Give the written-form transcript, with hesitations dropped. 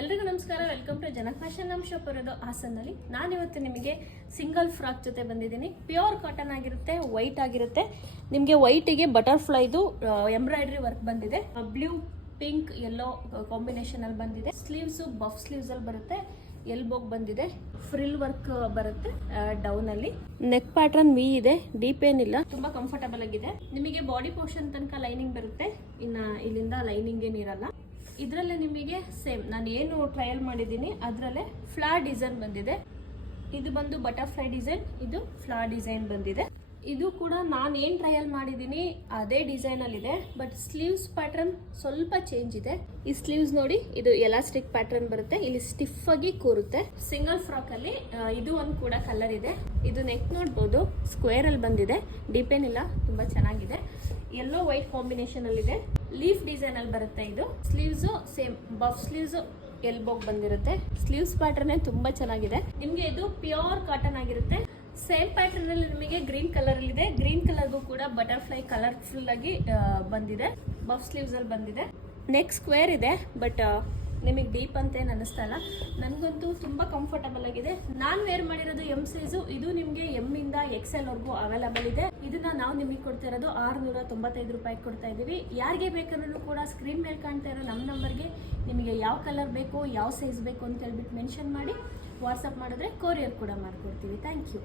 ಎಲ್ರಿಗೂ ನಮಸ್ಕಾರ. Welcome to ಜನಕ್ ಫ್ಯಾಷನ್. ನಮ್ಮ ಶಾಪ್ ಇರೋದು ಹಾಸನಲ್ಲಿ. ನಾನಿವತ್ತು ನಿಮಗೆ ಸಿಂಗಲ್ ಫ್ರಾಕ್ ಜೊತೆ ಬಂದಿದ್ದೀನಿ. ಪ್ಯೂರ್ ಕಾಟನ್ ಆಗಿರುತ್ತೆ, ವೈಟ್ ಆಗಿರುತ್ತೆ. ನಿಮಗೆ ವೈಟಿಗೆ ಬಟರ್ಫ್ಲೈದು ಎಂಬ್ರಾಯ್ಡ್ರಿ ವರ್ಕ್ ಬಂದಿದೆ. ಬ್ಲೂ, ಪಿಂಕ್, ಯೆಲ್ಲೋ ಕಾಂಬಿನೇಷನ್ ಅಲ್ಲಿ ಬಂದಿದೆ. ಸ್ಲೀವ್ಸ್ ಬಫ್ ಸ್ಲೀವ್ಸ್ ಅಲ್ಲಿ ಬರುತ್ತೆ. ಎಲ್ಬೋಗ್ ಬಂದಿದೆ. ಫ್ರಿಲ್ ವರ್ಕ್ ಬರುತ್ತೆ ಡೌನ್ ಅಲ್ಲಿ. ನೆಕ್ ಪ್ಯಾಟರ್ನ್ ವಿ ಇದೆ, ಡೀಪ್ ಏನಿಲ್ಲ, ತುಂಬಾ ಕಂಫರ್ಟಬಲ್ ಆಗಿದೆ. ನಿಮಗೆ ಬಾಡಿ ಪೋರ್ಷನ್ ತನಕ ಲೈನಿಂಗ್ ಬರುತ್ತೆ, ಇನ್ನ ಇಲ್ಲಿಂದ ಲೈನಿಂಗ್ ಏನಿರಲ್ಲ. ಇದರಲ್ಲೇ ನಿಮಗೆ ಸೇಮ್ ನಾನು ಏನು ಟ್ರಯಲ್ ಮಾಡಿದ್ದೀನಿ ಅದರಲ್ಲೇ ಫ್ಲವರ್ ಡಿಸೈನ್ ಬಂದಿದೆ. ಇದು ಬಂದು ಬಟರ್ಫ್ಲೈ ಡಿಸೈನ್, ಇದು ಫ್ಲವರ್ ಡಿಸೈನ್ ಬಂದಿದೆ. ಇದು ಕೂಡ ನಾನು ಏನು ಟ್ರಯಲ್ ಮಾಡಿದ್ದೀನಿ ಅದೇ ಡಿಸೈನ್ ಅಲ್ಲಿ ಇದೆ, ಬಟ್ ಸ್ಲೀವ್ಸ್ ಪ್ಯಾಟರ್ನ್ ಸ್ವಲ್ಪ ಚೇಂಜ್ ಇದೆ. ಈ ಸ್ಲೀವ್ಸ್ ನೋಡಿ, ಇದು ಎಲಾಸ್ಟಿಕ್ ಪ್ಯಾಟರ್ನ್ ಬರುತ್ತೆ, ಇಲ್ಲಿ ಸ್ಟಿಫ್ ಆಗಿ ಕೂರುತ್ತೆ. ಸಿಂಗಲ್ ಫ್ರಾಕ್ ಅಲ್ಲಿ ಇದು ಒಂದು ಕೂಡ ಕಲರ್ ಇದೆ. ಇದು ನೆಕ್ ನೋಡ್ಬೋದು, ಸ್ಕ್ವೇರ್ ಅಲ್ಲಿ ಬಂದಿದೆ, ಡೀಪ್ ಏನಿಲ್ಲ, ತುಂಬಾ ಚೆನ್ನಾಗಿದೆ. ಯೆಲ್ಲೋ ವೈಟ್ ಕಾಂಬಿನೇಷನ್ ಅಲ್ಲಿ ಇದೆ. ಲೀಫ್ ಡಿಸೈನ್ ಅಲ್ಲಿ ಬರುತ್ತೆ. ಇದು ಸ್ಲೀವ್ಸ್ ಸೇಮ್ ಬಫ್ ಸ್ಲೀವ್ಸ್ ಎಲ್ಬೋಗ್ ಬಂದಿರುತ್ತೆ. ಸ್ಲೀವ್ಸ್ ಪ್ಯಾಟರ್ನ್ ತುಂಬಾ ಚೆನ್ನಾಗಿದೆ. ನಿಮ್ಗೆ ಇದು ಪ್ಯೂರ್ ಕಾಟನ್ ಆಗಿರುತ್ತೆ. ಸೇಮ್ ಪ್ಯಾಟರ್ನ್ ಅಲ್ಲಿ ನಿಮಗೆ ಗ್ರೀನ್ ಕಲರ್ ಅಲ್ಲಿ ಇದೆ. ಗ್ರೀನ್ ಕಲರ್ಗೂ ಕೂಡ ಬಟರ್ಫ್ಲೈ ಕಲರ್ಫುಲ್ ಆಗಿ ಬಂದಿದೆ. ಬಫ್ ಸ್ಲೀವ್ಸ್ ಅಲ್ಲಿ ಬಂದಿದೆ. ನೆಕ್ ಸ್ಕ್ವೇರ್ ಇದೆ, ಬಟ್ ನಿಮಗೆ ಡೀಪ್ ಅಂತ ಏನು ಅನ್ನಿಸ್ತಾ ಇಲ್ಲ. ನನಗಂತೂ ತುಂಬಾ ಕಂಫರ್ಟಬಲ್ ಆಗಿದೆ. ನಾನು ವೇರ್ ಮಾಡಿರೋದು ಎಂ ಸೈಜು. ಇದು ನಿಮಗೆ ಎಂ ಇಂದ ಎಕ್ಸೆಲ್ ವರ್ಗೂ ಅವೈಲಬಲ್ ಇದೆ. ಇದನ್ನ ನಾವು ನಿಮಗೆ ಕೊಡ್ತಾ ಇರೋದು 695 ರೂಪಾಯಿ ಕೊಡ್ತಾ ಇದೀವಿ. ಯಾರಿಗೆ ಬೇಕಾದ್ರೂ ಕೂಡ ಸ್ಕ್ರೀನ್ ಮೇಲೆ ಕಾಣ್ತಾ ಇರೋ ನಮ್ಮ ನಂಬರ್ಗೆ ನಿಮಗೆ ಯಾವ ಕಲರ್ ಬೇಕು, ಯಾವ ಸೈಜ್ ಬೇಕು ಅಂತ ಹೇಳ್ಬಿಟ್ಟು ಮೆನ್ಷನ್ ಮಾಡಿ ವಾಟ್ಸಪ್ ಮಾಡಿದ್ರೆ ಕೊರಿಯರ್ ಕೂಡ ಮಾಡ್ಕೊಡ್ತೀವಿ. Thank you.